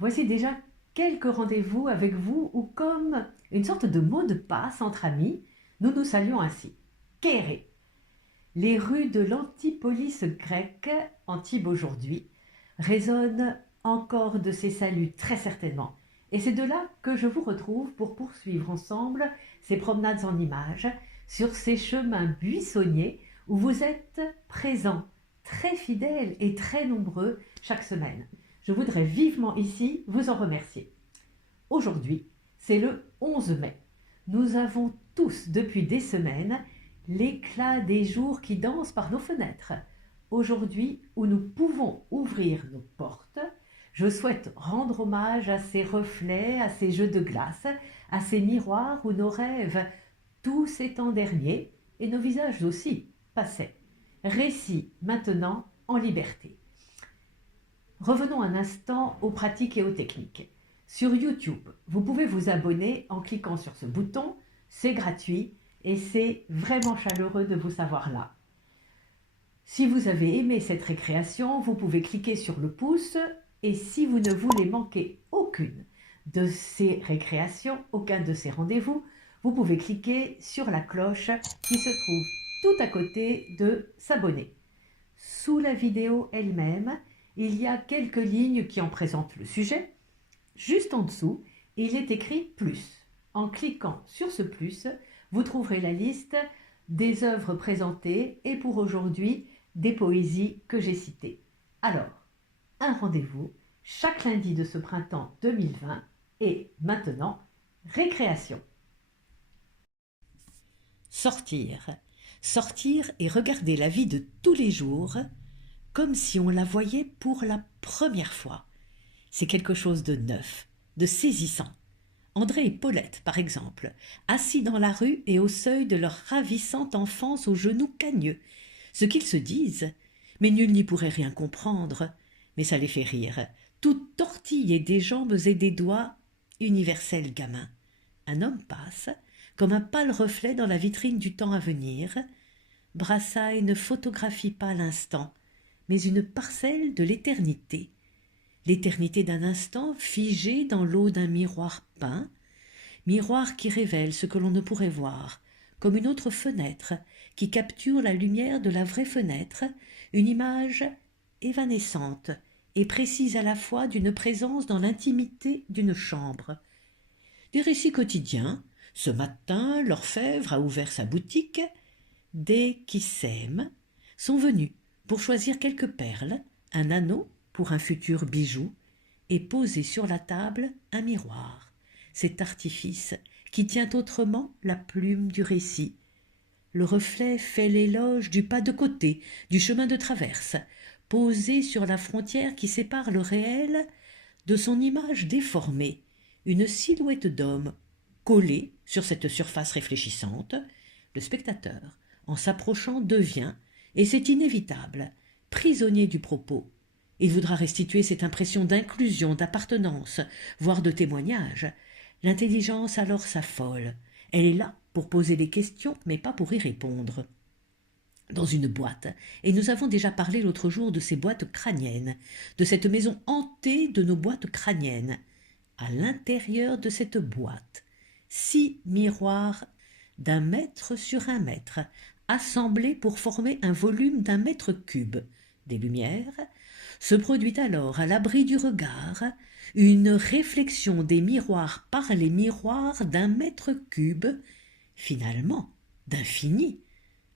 Voici déjà quelques rendez-vous avec vous où, comme une sorte de mot de passe entre amis, nous nous saluons ainsi. Kéré. Les rues de l'antipolis grecque, Antibes aujourd'hui, résonnent encore de ces saluts très certainement. Et c'est de là que je vous retrouve pour poursuivre ensemble ces promenades en images sur ces chemins buissonniers où vous êtes présents, très fidèles et très nombreux chaque semaine. Je voudrais vivement ici vous en remercier. Aujourd'hui, c'est le 11 mai. Nous avons tous, depuis des semaines, l'éclat des jours qui dansent par nos fenêtres. Aujourd'hui, où nous pouvons ouvrir nos portes, je souhaite rendre hommage à ces reflets, à ces jeux de glace, à ces miroirs où nos rêves, tous ces temps derniers, et nos visages aussi, passaient. Récit maintenant en liberté. Revenons un instant aux pratiques et aux techniques. Sur YouTube, vous pouvez vous abonner en cliquant sur ce bouton, c'est gratuit et c'est vraiment chaleureux de vous savoir là. Si vous avez aimé cette récréation, vous pouvez cliquer sur le pouce et si vous ne voulez manquer aucune de ces récréations, aucun de ces rendez-vous, vous pouvez cliquer sur la cloche qui se trouve tout à côté de s'abonner. Sous la vidéo elle-même, il y a quelques lignes qui en présentent le sujet. Juste en dessous, il est écrit plus. En cliquant sur ce plus, vous trouverez la liste des œuvres présentées et pour aujourd'hui, des poésies que j'ai citées. Alors, un rendez-vous chaque lundi de ce printemps 2020 et maintenant, récréation. Sortir. Sortir et regarder la vie de tous les jours comme si on la voyait pour la première fois. C'est quelque chose de neuf, de saisissant. André et Paulette, par exemple, assis dans la rue et au seuil de leur ravissante enfance aux genoux cagneux. Ce qu'ils se disent, mais nul n'y pourrait rien comprendre, mais ça les fait rire. Toutes tortillées des jambes et des doigts, universel gamin. Un homme passe, comme un pâle reflet dans la vitrine du temps à venir. Brassailles ne photographie pas l'instant, mais une parcelle de l'éternité. L'éternité d'un instant figé dans l'eau d'un miroir peint, miroir qui révèle ce que l'on ne pourrait voir, comme une autre fenêtre qui capture la lumière de la vraie fenêtre, une image évanescente et précise à la fois d'une présence dans l'intimité d'une chambre. Des récits quotidiens. Ce matin, l'orfèvre a ouvert sa boutique. Des qui s'aiment sont venus pour choisir quelques perles, un anneau pour un futur bijou, et poser sur la table un miroir, cet artifice qui tient autrement la plume du récit. Le reflet fait l'éloge du pas de côté, du chemin de traverse, posé sur la frontière qui sépare le réel de son image déformée, une silhouette d'homme collée sur cette surface réfléchissante. Le spectateur, en s'approchant, devient, et c'est inévitable, prisonnier du propos. Il voudra restituer cette impression d'inclusion, d'appartenance, voire de témoignage. L'intelligence alors s'affole. Elle est là pour poser des questions, mais pas pour y répondre. Dans une boîte, et nous avons déjà parlé l'autre jour de ces boîtes crâniennes, de cette maison hantée de nos boîtes crâniennes. À l'intérieur de cette boîte, 6 miroirs d'1 mètre sur 1 mètre, assemblés pour former un volume d'1 mètre cube. Des lumières, se produit alors à l'abri du regard une réflexion des miroirs par les miroirs d'1 mètre cube, finalement d'infini,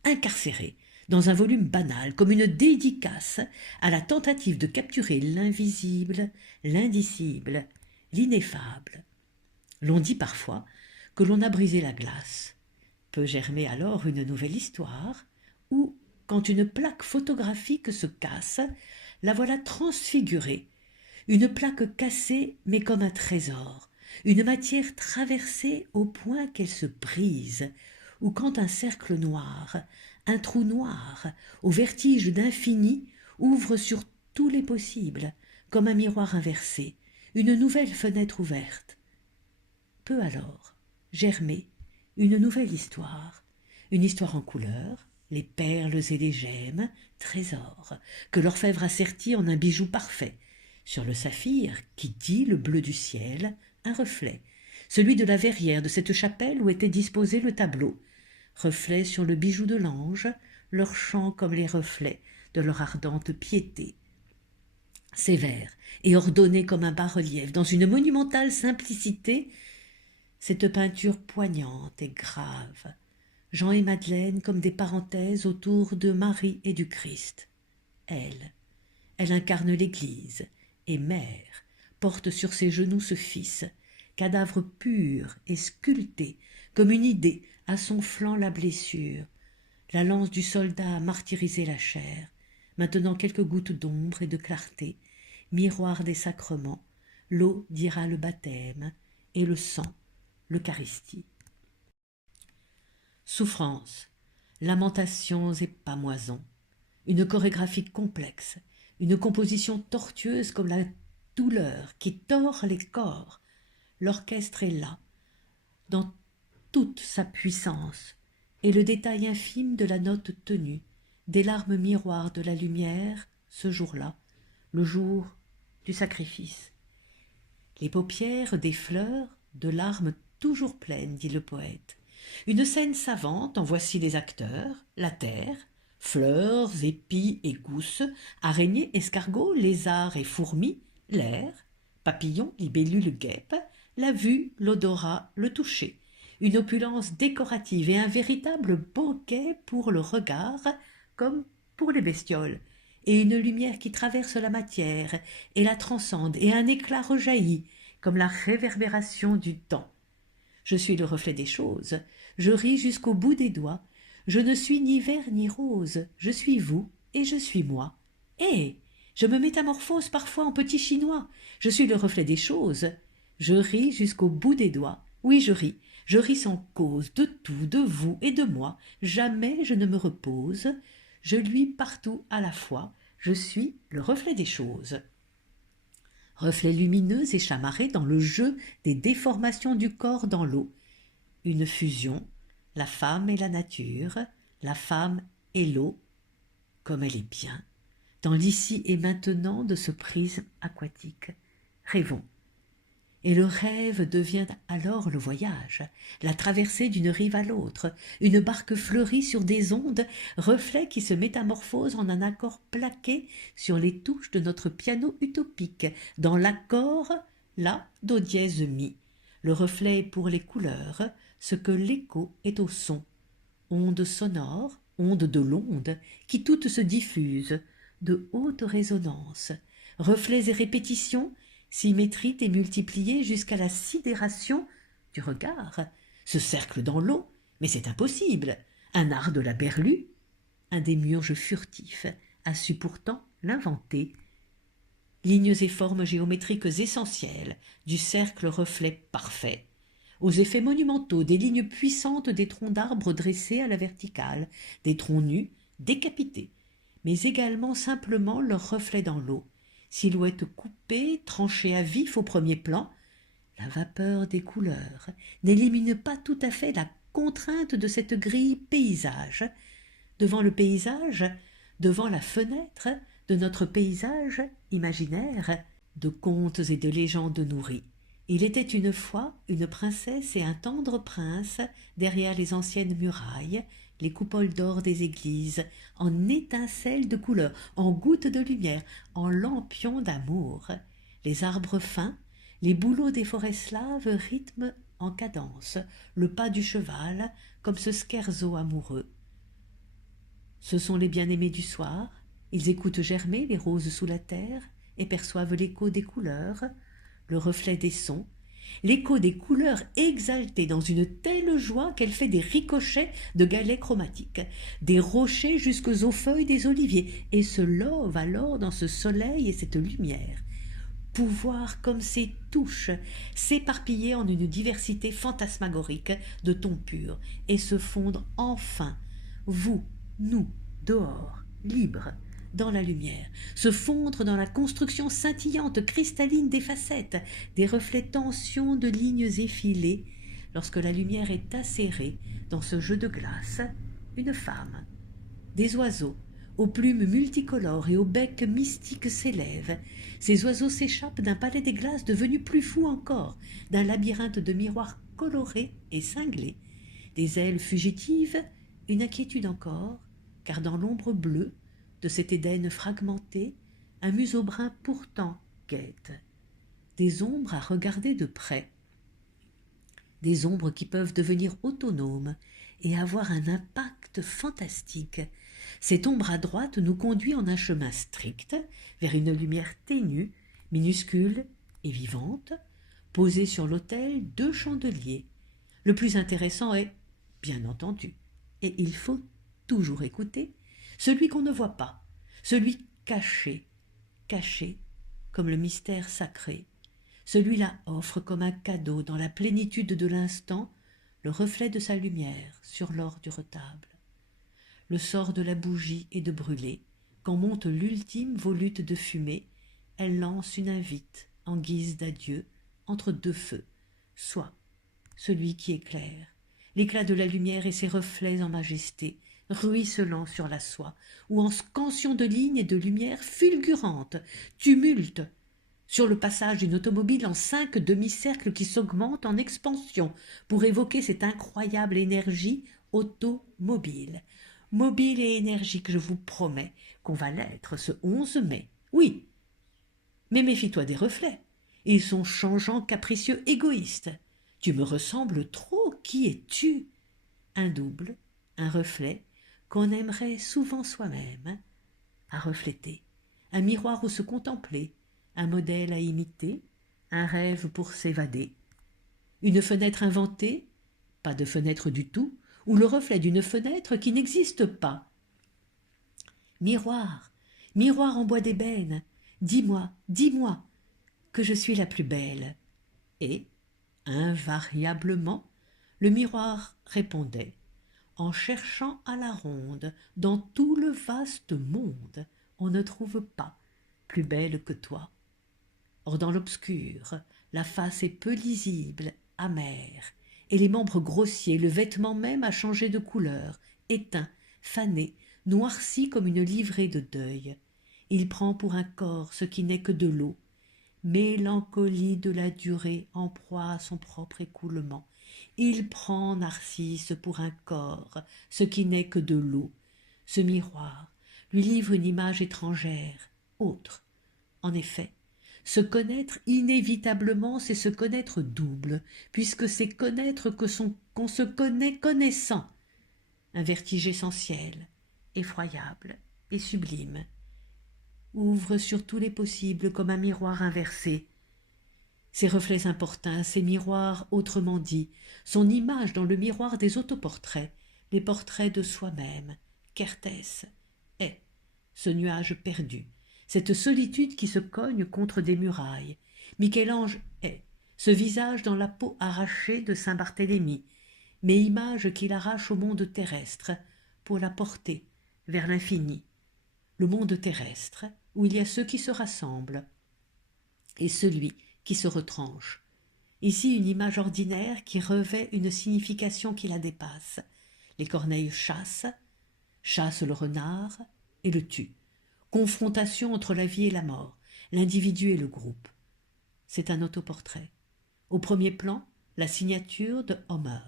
incarcéré dans un volume banal comme une dédicace à la tentative de capturer l'invisible, l'indicible, l'ineffable. L'on dit parfois que l'on a brisé la glace. Peut germer alors une nouvelle histoire, ou, quand une plaque photographique se casse, la voilà transfigurée, une plaque cassée mais comme un trésor, une matière traversée au point qu'elle se brise, ou quand un cercle noir, un trou noir, au vertige d'infini, ouvre sur tous les possibles, comme un miroir inversé, une nouvelle fenêtre ouverte. Peut alors germer une nouvelle histoire, une histoire en couleur, les perles et les gemmes, trésors, que l'orfèvre a sertis en un bijou parfait. Sur le saphir, qui dit le bleu du ciel, un reflet, celui de la verrière de cette chapelle où était disposé le tableau. Reflet sur le bijou de l'ange, leur chant comme les reflets de leur ardente piété. Sévère et ordonnée comme un bas-relief, dans une monumentale simplicité, cette peinture poignante et grave, Jean et Madeleine comme des parenthèses autour de Marie et du Christ. Elle incarne l'Église, et mère, porte sur ses genoux ce fils, cadavre pur et sculpté, comme une idée, à son flanc la blessure. La lance du soldat a martyrisé la chair, maintenant quelques gouttes d'ombre et de clarté, miroir des sacrements, l'eau dira le baptême, et le sang, l'Eucharistie. Souffrance, lamentations et pâmoisons, une chorégraphie complexe, une composition tortueuse comme la douleur qui tord les corps. L'orchestre est là, dans toute sa puissance, et le détail infime de la note tenue, des larmes miroirs de la lumière, ce jour-là, le jour du sacrifice. Les paupières des fleurs, de larmes toujours pleines, dit le poète. Une scène savante, en voici les acteurs, la terre, fleurs, épis et gousses, araignées, escargots, lézards et fourmis, l'air, papillons, libellules, guêpes, la vue, l'odorat, le toucher, une opulence décorative et un véritable bouquet pour le regard comme pour les bestioles, et une lumière qui traverse la matière et la transcende, et un éclat rejaillit comme la réverbération du temps. Je suis le reflet des choses, je ris jusqu'au bout des doigts, je ne suis ni vert ni rose, je suis vous et je suis moi. Eh, je me métamorphose parfois en petit chinois, je suis le reflet des choses, je ris jusqu'au bout des doigts, oui je ris sans cause, de tout, de vous et de moi, jamais je ne me repose, je luis partout à la fois, je suis le reflet des choses. Reflet lumineux et chamarré dans le jeu des déformations du corps dans l'eau. Une fusion, la femme et la nature, la femme et l'eau, comme elle est bien, dans l'ici et maintenant de ce prisme aquatique. Rêvons. Et le rêve devient alors le voyage, la traversée d'une rive à l'autre, une barque fleurie sur des ondes, reflet qui se métamorphose en un accord plaqué sur les touches de notre piano utopique, dans l'accord la, do dièse mi. Le reflet est pour les couleurs, ce que l'écho est au son. Ondes sonores, ondes de l'onde, qui toutes se diffusent, de haute résonance, reflets et répétitions, symétriques et multipliés jusqu'à la sidération du regard, ce cercle dans l'eau, mais c'est impossible, un art de la berlue, un démiurge furtif a su pourtant l'inventer. Lignes et formes géométriques essentielles du cercle reflet parfait, aux effets monumentaux des lignes puissantes des troncs d'arbres dressés à la verticale, des troncs nus, décapités, mais également simplement leur reflet dans l'eau, silhouette coupée, tranchée à vif au premier plan. La vapeur des couleurs n'élimine pas tout à fait la contrainte de cette grille paysage. Devant le paysage, devant la fenêtre de notre paysage imaginaire, de contes et de légendes nourries. Il était une fois une princesse et un tendre prince derrière les anciennes murailles, les coupoles d'or des églises, en étincelles de couleurs, en gouttes de lumière, en lampions d'amour. Les arbres fins, les bouleaux des forêts slaves rythment en cadence le pas du cheval comme ce scherzo amoureux. Ce sont les bien-aimés du soir, ils écoutent germer les roses sous la terre et perçoivent l'écho des couleurs, le reflet des sons, l'écho des couleurs exaltées dans une telle joie qu'elle fait des ricochets de galets chromatiques, des rochers jusqu'aux feuilles des oliviers, et se love alors dans ce soleil et cette lumière. Pouvoir comme ces touches s'éparpiller en une diversité fantasmagorique de tons purs et se fondre enfin, vous, nous, dehors, libres, dans la lumière, se fondre dans la construction scintillante, cristalline des facettes, des reflets tensions de lignes effilées, lorsque la lumière est acérée dans ce jeu de glace, une femme, des oiseaux, aux plumes multicolores et au bec mystique s'élèvent. Ces oiseaux s'échappent d'un palais des glaces devenu plus fou encore, d'un labyrinthe de miroirs colorés et cinglés. Des ailes fugitives, une inquiétude encore, car dans l'ombre bleue de cet Éden fragmenté, un museau brun pourtant guette. Des ombres à regarder de près, des ombres qui peuvent devenir autonomes et avoir un impact fantastique. Cette ombre à droite nous conduit en un chemin strict vers une lumière ténue, minuscule et vivante, posée sur l'autel deux chandeliers. Le plus intéressant est, bien entendu, et il faut toujours écouter, celui qu'on ne voit pas, celui caché, caché comme le mystère sacré. Celui-là offre comme un cadeau dans la plénitude de l'instant le reflet de sa lumière sur l'or du retable. Le sort de la bougie est de brûler. Quand monte l'ultime volute de fumée, elle lance une invite en guise d'adieu entre deux feux, soit celui qui éclaire, l'éclat de la lumière et ses reflets en majesté, ruisselant sur la soie, ou en scansion de lignes et de lumières fulgurantes, tumulte, sur le passage d'une automobile en 5 demi-cercles qui s'augmentent en expansion pour évoquer cette incroyable énergie automobile. Mobile et énergique, je vous promets qu'on va l'être ce 11 mai. Oui, mais méfie-toi des reflets. Ils sont changeants, capricieux, égoïstes. Tu me ressembles trop, qui es-tu? Un double, un reflet, qu'on aimerait souvent soi-même, à refléter, un miroir où se contempler, un modèle à imiter, un rêve pour s'évader. Une fenêtre inventée, pas de fenêtre du tout, ou le reflet d'une fenêtre qui n'existe pas. Miroir, miroir en bois d'ébène, dis-moi, dis-moi que je suis la plus belle. Et, invariablement, le miroir répondait, en cherchant à la ronde, dans tout le vaste monde, on ne trouve pas plus belle que toi. Or dans l'obscur, la face est peu lisible, amère, et les membres grossiers, le vêtement même a changé de couleur, éteint, fané, noirci comme une livrée de deuil. Il prend pour un corps ce qui n'est que de l'eau, mélancolie de la durée en proie à son propre écoulement. Il prend Narcisse pour un corps, ce qui n'est que de l'eau. Ce miroir lui livre une image étrangère, autre. En effet, se connaître inévitablement, c'est se connaître double, puisque c'est connaître qu'on se connaît connaissant. Un vertige essentiel, effroyable et sublime, ouvre sur tous les possibles comme un miroir inversé. Ses reflets importuns, ses miroirs autrement dit, son image dans le miroir des autoportraits, les portraits de soi-même, qu'Ertès est, ce nuage perdu, cette solitude qui se cogne contre des murailles. Michel-Ange est, ce visage dans la peau arrachée de Saint-Barthélemy, mais image qu'il arrache au monde terrestre pour la porter vers l'infini. Le monde terrestre, où il y a ceux qui se rassemblent, et celui qui se retranche. Ici une image ordinaire qui revêt une signification qui la dépasse. Les corneilles chassent le renard et le tuent. Confrontation entre la vie et la mort, l'individu et le groupe. C'est un autoportrait. Au premier plan, la signature de Homer,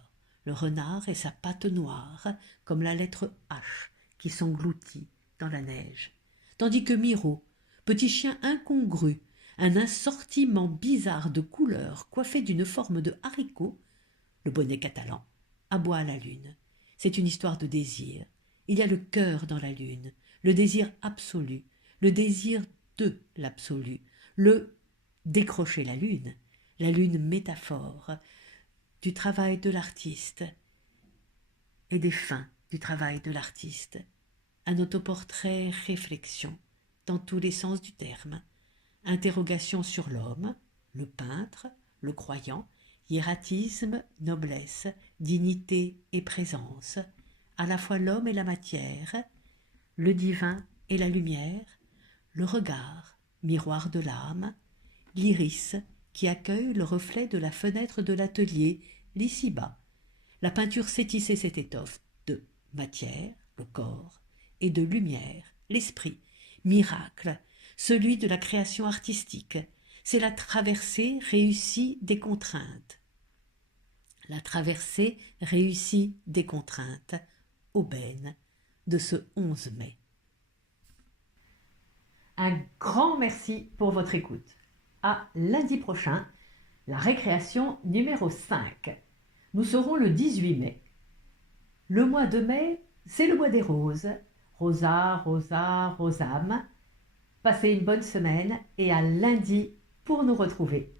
le renard et sa patte noire, comme la lettre H qui s'engloutit dans la neige. Tandis que Miro, petit chien incongru, un assortiment bizarre de couleurs coiffé d'une forme de haricot, le bonnet catalan, aboie à la lune. C'est une histoire de désir. Il y a le cœur dans la lune, le désir absolu, le désir de l'absolu, le décrocher la lune métaphore du travail de l'artiste et des fins du travail de l'artiste. Un autoportrait réflexion, dans tous les sens du terme. Interrogation sur l'homme, le peintre, le croyant, hiératisme, noblesse, dignité et présence, à la fois l'homme et la matière, le divin et la lumière, le regard, miroir de l'âme, l'iris qui accueille le reflet de la fenêtre de l'atelier, l'ici-bas. La peinture sait tisser cette étoffe de matière, le corps, et de lumière, l'esprit, miracle, celui de la création artistique. C'est la traversée réussie des contraintes. La traversée réussie des contraintes, aubaine de ce 11 mai. Un grand merci pour votre écoute. À lundi prochain, la récréation numéro 5. Nous serons le 18 mai. Le mois de mai, c'est le mois des roses. Rosa, rosa, rosam. Passez une bonne semaine et à lundi pour nous retrouver.